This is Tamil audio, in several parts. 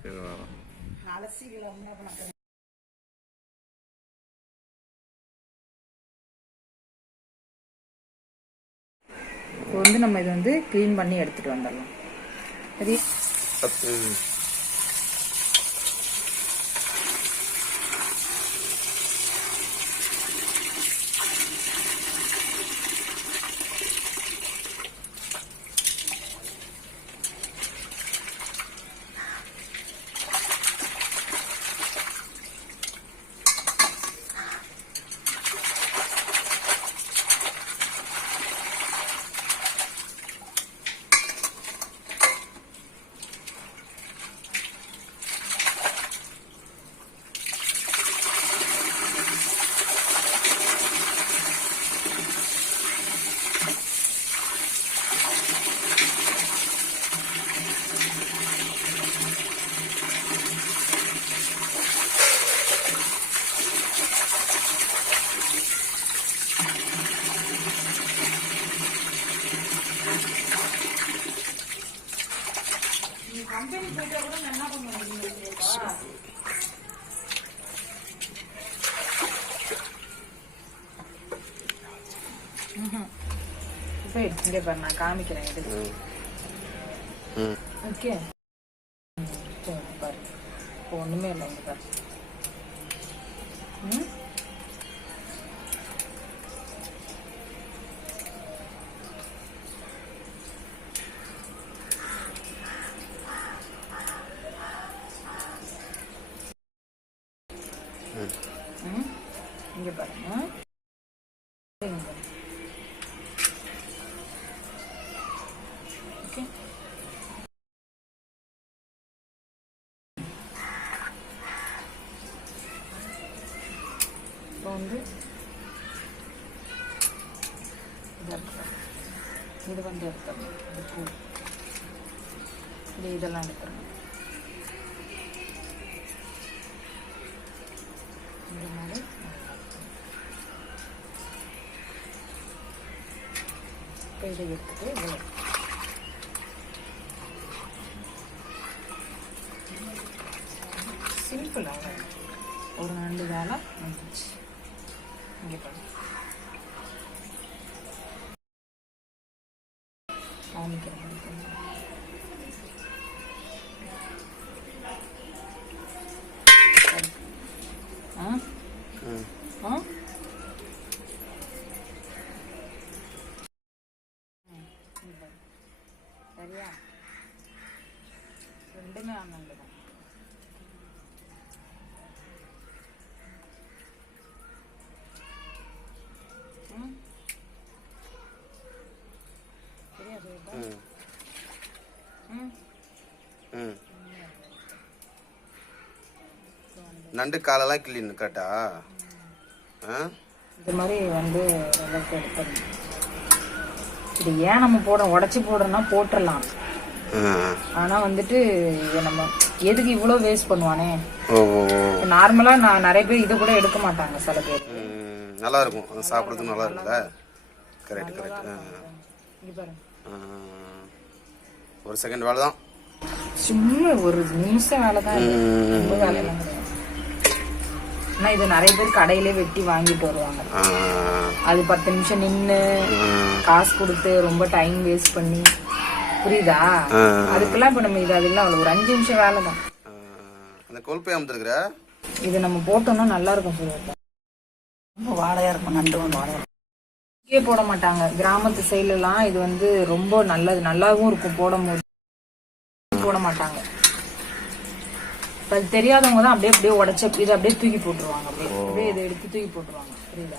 சரி வரோம் அலசிக்கலாம்னா இப்போ வந்து நம்ம இது வந்து க்ளீன் பண்ணி எடுத்துட்டு வந்துடலாம். சரி? போயிட்டா கூட இப்போ இங்கே பாரு நான் காமிக்கிறேன் இது ம். ம். ஓகே பாரு இப்போ ஒன்றுமே இல்லை இங்கே பாரு ம் இங்கே பாருங்க இங்க பாரு. ஓகே இப்போ வந்து இது எடுத்துக்கலாம் இது வந்து எடுத்துடணும் இது பூ. இது இதெல்லாம் எடுத்துடணும் இந்த மாதிரி. இப்போ இதை எடுத்துட்டு இதை சிம்பிள் அவ்வளோ ஒரு ரெண்டு வேலை வந்துச்சு இங்கே பண்ணுறேன் காமிக்கிறேன் ஆ ம். ஆ ம், இங்க பாரு. சரியா ரெண்டுமே ஆனது தான் ம்? சரியா சுவேதா? ம். ம்? ம். நண்டு காலெல்லாம் கிளீன் கரெக்டா இது மாதிரி வந்து எடுத்துடணும். இது ஏன் நம்ம போட உடச்சி போடுறோம்னா போட்டுடலாம். ஆனா வந்துட்டு இதை நம்ம எதுக்கு இவ்வளோ வேஸ்ட் பண்ணுவானே? நார்மலா நான் நிறைய பேர் இதை கூட எடுக்க மாட்டாங்க சில பேர். நல்லா இருக்கும் சாப்பிட்றதுக்கு நல்லா இருக்குல்ல கரெக்ட் கரெக்ட் ஒரு செகண்ட் வேலை தான். சும்மா ஒரு நிமிஷம் வேலை தான். ரொம்ப வேலையெல்லாம் கிடையாது. ஆனா இது நிறைய பேர் கடையிலே வெட்டி வாங்கிட்டு வருவாங்க. அது பத்து நிமிஷம் நின்னு காசு கொடுத்து ரொம்ப டைம் வேஸ்ட் பண்ணி புரியுதா? அதுக்கெல்லாம் இப்ப நம்ம இது அதெல்லாம் அவ்வளவு ஒரு அஞ்சு நிமிஷம் வேலை தான் அந்த கொழுப்பை அமுத்துருக்குற? இது நம்ம போட்டோம்னா நல்லா இருக்கும் சுரேஷா ரொம்ப வாடையா இருக்கும் நண்டு வந்து வாடையா. இங்கேயே போட மாட்டாங்க. கிராமத்து சைடுல எல்லாம் இது வந்து ரொம்ப நல்லது நல்லாவும் இருக்கும் போடும் போது போட மாட்டாங்க. அது தெரியாதவங்க தான் அப்படியே அப்படியே உடச்ச இதை அப்படியே தூக்கி போட்டுருவாங்க. அப்படியே அப்படியே இதை எடுத்து தூக்கி போட்டுருவாங்க. புரியுதா?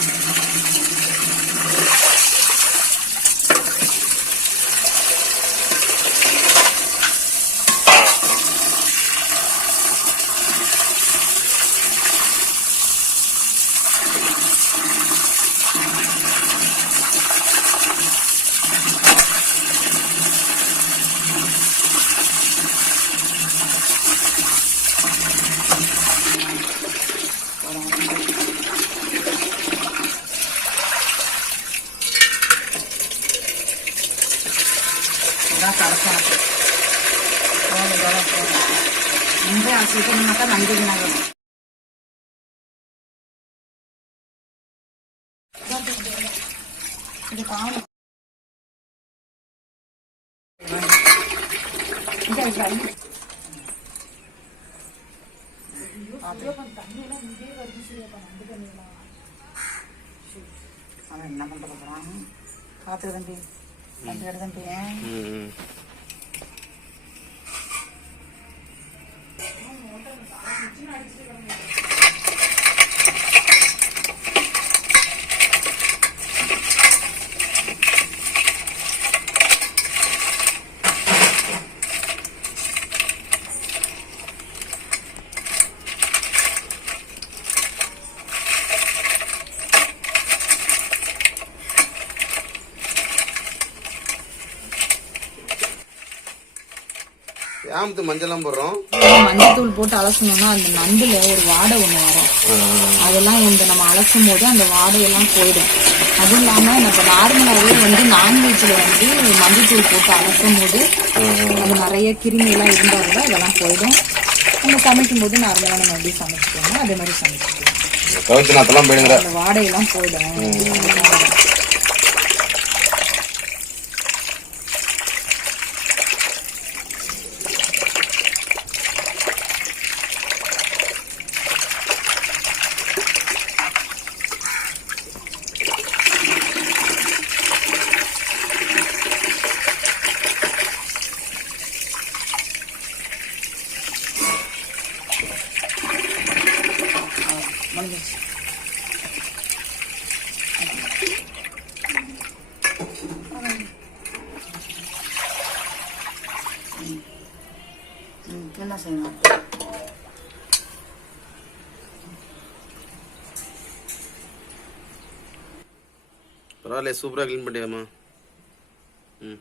இதான் கடைசாக நன்றி ஆசிரியர்னாக்கா நன்றி நகரம் இது காணும் இந்த இது அவன் என்ன பண்ண போறான் பார்த்து தம்பி. தம்பி. தம்பி ஏமத்து மஞ்சள்லாம் போடுறோம். மஞ்சத்தூள் போட்டு அலசணும்னா அந்த நண்டுல ஒரு வாடை ஒண்ணு வரும். அதெல்லாம் இந்த நம்ம அலசும் போது அந்த வாடையெல்லாம் போயிடும். அதுவும் இல்லாம நம்ம நார்மலாவே வந்து நான்வெஜ்ல வந்து மஞ்சத்தூள் போட்டு அலசும் போது அது நிறைய கிருமி எல்லாம் இருந்தா கூட அதெல்லாம் போயிடும். நம்ம சமைக்கும் போது நார்மலா நம்ம எப்படி சமைச்சிக்கோமோ அதே மாதிரி அந்த வாடையெல்லாம் போயிடும். இப்போ என்ன செய்யணும் பரவாயில்ல சூப்பராக க்ளீன் பண்ணியாமா ம்